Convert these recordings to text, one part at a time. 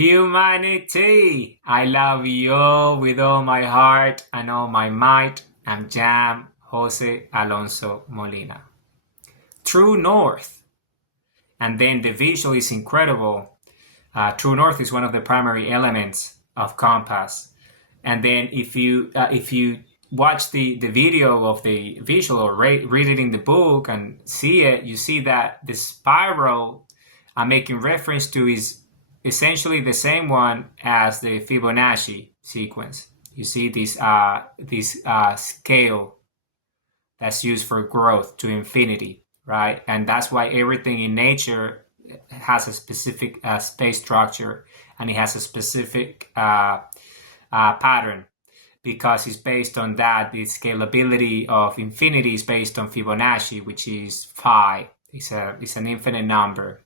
Humanity, I love you all with all my heart and all my might. I'm Jam Jose Alonso Molina. True North. And then the visual is incredible. True North is one of the primary elements of compass. And then if you watch the video of the visual or read it in the book and see it, you see that the spiral I'm making reference to is essentially the same one as the Fibonacci sequence. You see this scale that's used for growth to infinity, right? And that's why everything in nature has a specific space structure, and it has a specific pattern, because it's based on that. The scalability of infinity is based on Fibonacci, which is phi. It's an infinite number,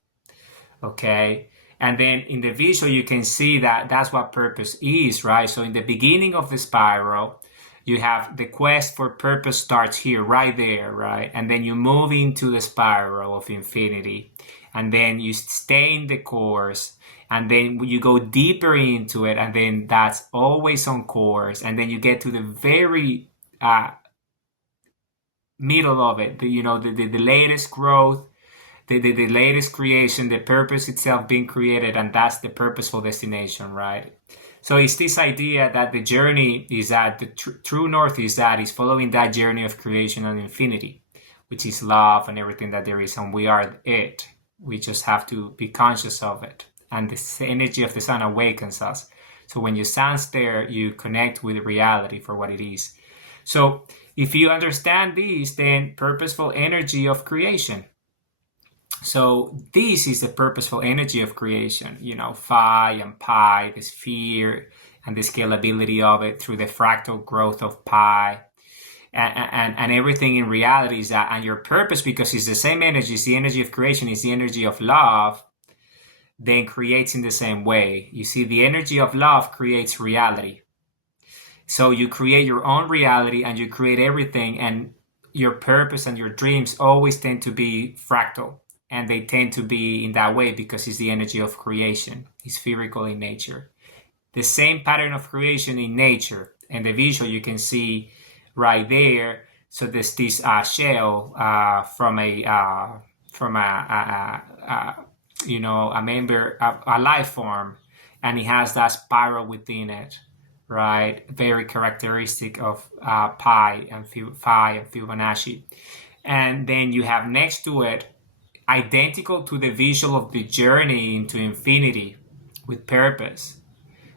okay? And then in the visual, you can see that that's what purpose is, right? So in the beginning of the spiral, you have the quest for purpose starts here, right there, right? And then you move into the spiral of infinity. And then you stay in the course. And then you go deeper into it. And then that's always on course. And then you get to the very middle of it, the latest growth, the latest creation, the purpose itself being created, and that's the purposeful destination, right? So it's this idea that the journey is that the true north is following that journey of creation and infinity, which is love and everything that there is, and we are it. We just have to be conscious of it, and the energy of the sun awakens us. So when you sense there, you connect with reality for what it is. So if you understand these, then purposeful energy of creation. So this is the purposeful energy of creation, phi and pi, the sphere and the scalability of it through the fractal growth of pi, and everything in reality is that, and your purpose, because it's the same energy, it's the energy of creation, it's the energy of love, then creates in the same way. You see, the energy of love creates reality. So you create your own reality and you create everything, and your purpose and your dreams always tend to be fractal. And they tend to be in that way because it's the energy of creation. It's spherical in nature. The same pattern of creation in nature. And the visual you can see right there. So there's this shell from a member, a life form, and it has that spiral within it, right? Very characteristic of pi and Fibonacci. And then you have next to it, identical to the visual of the journey into infinity with purpose,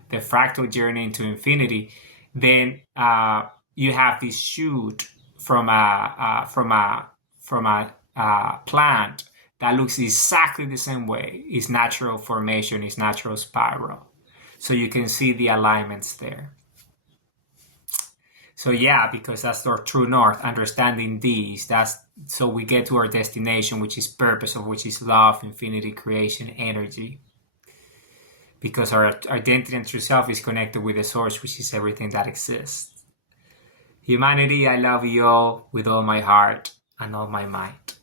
the fractal journey into infinity, then you have this shoot from a plant that looks exactly the same way. It's natural formation, it's natural spiral. So you can see the alignments there. So yeah, because that's our true north, understanding these, so we get to our destination, which is purpose, of which is love, infinity, creation, energy. Because our identity and true self is connected with the source, which is everything that exists. Humanity, I love you all with all my heart and all my might.